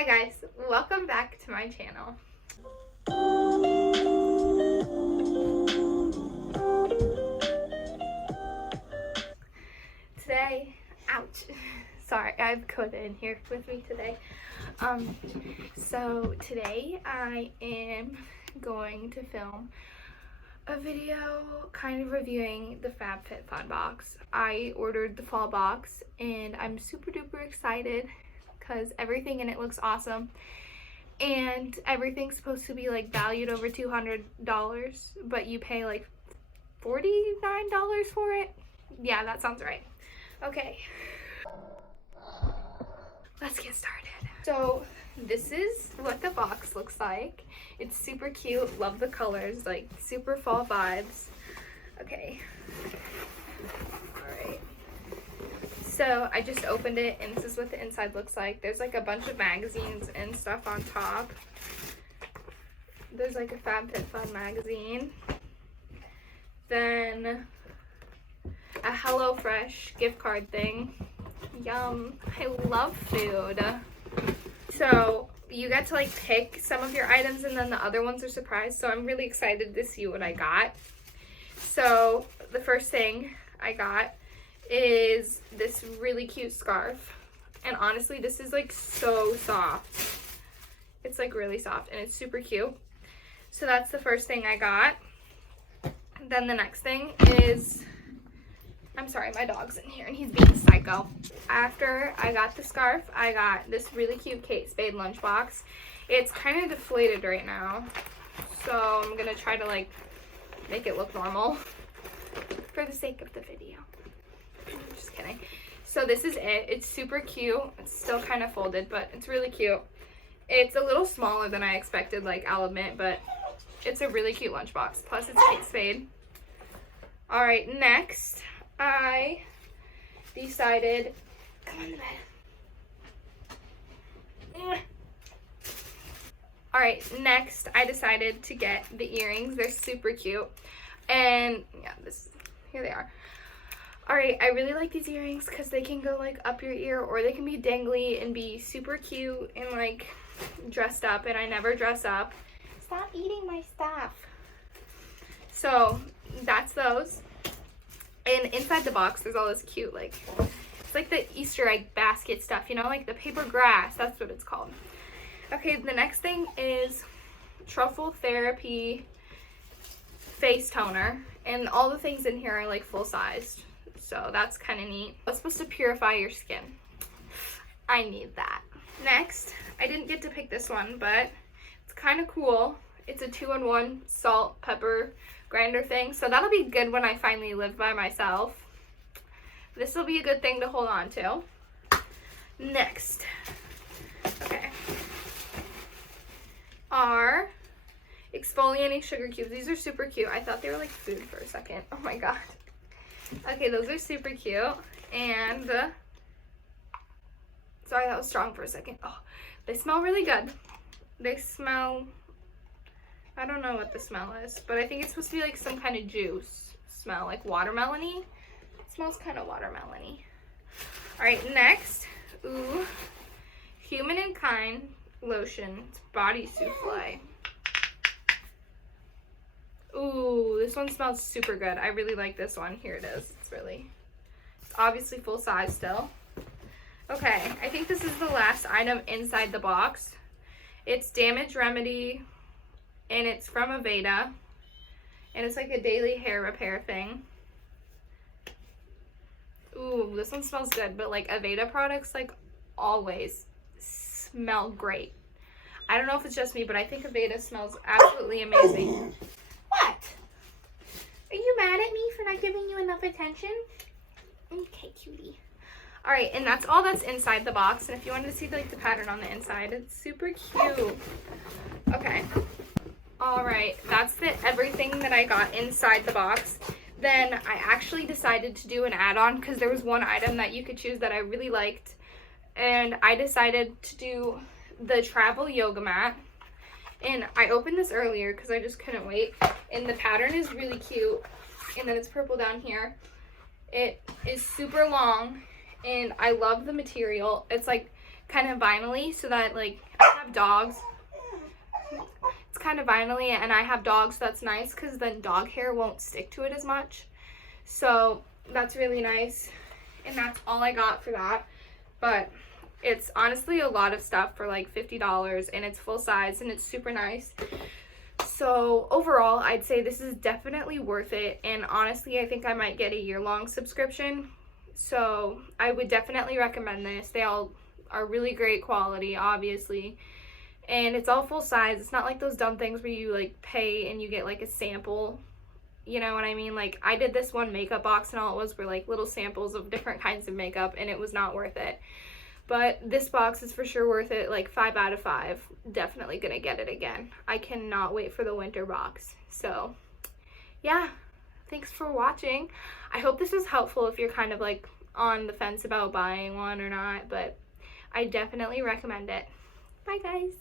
Hi guys, welcome back to my channel. Today, ouch, sorry, I have Coda in here with me today. So today I am going to film a video kind of reviewing the FabFitFun box. I ordered the fall box and I'm super duper excited because everything in it looks awesome. And everything's supposed to be like valued over $200, but you pay like $49 for it. Yeah, that sounds right. Okay, let's get started. So this is what the box looks like. It's super cute, love the colors, like super fall vibes. Okay, all right. So I just opened it and this is what the inside looks like. There's like a bunch of magazines and stuff on top. There's like a FabFitFun magazine. Then a HelloFresh gift card thing. Yum, I love food. So you get to like pick some of your items and then the other ones are surprise. So I'm really excited to see what I got. So the first thing I got is this really cute scarf. And honestly, this is like so soft. It's like really soft and it's super cute. So that's the first thing I got. Then the next thing is, I'm sorry, my dog's in here and he's being psycho. After I got the scarf, I got this really cute Kate Spade lunchbox. It's kind of deflated right now, so I'm gonna try to like make it look normal for the sake of the video. I'm just kidding. So this is it. It's super cute. It's still kind of folded, but it's really cute. It's a little smaller than I expected, like I'll admit, but it's a really cute lunchbox. Plus it's Kate Spade. All right, next I decided, come on the bed. All right, next I decided to get the earrings. They're super cute. And yeah, here they are. All right, I really like these earrings because they can go like up your ear or they can be dangly and be super cute and like dressed up, and I never dress up. Stop eating my stuff. So that's those. And inside the box, there's all this cute, like, it's like the Easter egg basket stuff, you know, like the paper grass, that's what it's called. Okay, the next thing is Truffle Therapy face toner, and all the things in here are like full-sized, so that's kind of neat. It's supposed to purify your skin. I need that. Next, I didn't get to pick this one, but it's kind of cool. It's a 2-in-1 salt, pepper grinder thing, so that'll be good when I finally live by myself. This will be a good thing to hold on to. Next, okay, are exfoliating sugar cubes. These are super cute. I thought they were like food for a second. Oh my god. Okay, those are super cute. And sorry, that was strong for a second. Oh, they smell really good. They smell, I don't know what the smell is, but I think it's supposed to be like some kind of juice smell, like watermelon-y. It smells kind of watermelon-y. All right, next, ooh, Human and Kind lotion. It's body souffle. Ooh, this one smells super good. I really like this one. Here it is. It's obviously full size still. Okay, I think this is the last item inside the box. It's Damage Remedy, and it's from Aveda, and it's like a daily hair repair thing. Ooh, this one smells good, but like Aveda products like always smell great. I don't know if it's just me, but I think Aveda smells absolutely amazing. What? Are you mad at me for not giving you enough attention? Okay, cutie. All right, and that's all that's inside the box. And if you wanted to see like the pattern on the inside, it's super cute. Okay. All right, that's everything that I got inside the box. Then I actually decided to do an add-on because there was one item that you could choose that I really liked. And I decided to do the travel yoga mat. And I opened this earlier because I just couldn't wait. And the pattern is really cute. And then it's purple down here. It is super long and I love the material. It's like kind of vinyl-y, so that like I have dogs. It's kind of vinyl-y and I have dogs, so that's nice because then dog hair won't stick to it as much. So that's really nice. And that's all I got for that. But it's honestly a lot of stuff for like $50, and it's full size and it's super nice. So overall, I'd say this is definitely worth it, and honestly, I think I might get a year-long subscription. So I would definitely recommend this. They all are really great quality, obviously, and it's all full size. It's not like those dumb things where you like pay and you get like a sample. You know what I mean? Like, I did this one makeup box and all it was were like little samples of different kinds of makeup, and it was not worth it. But this box is for sure worth it, like 5 out of 5. Definitely gonna get it again. I cannot wait for the winter box. So yeah, thanks for watching. I hope this is helpful if you're kind of like on the fence about buying one or not, but I definitely recommend it. Bye guys.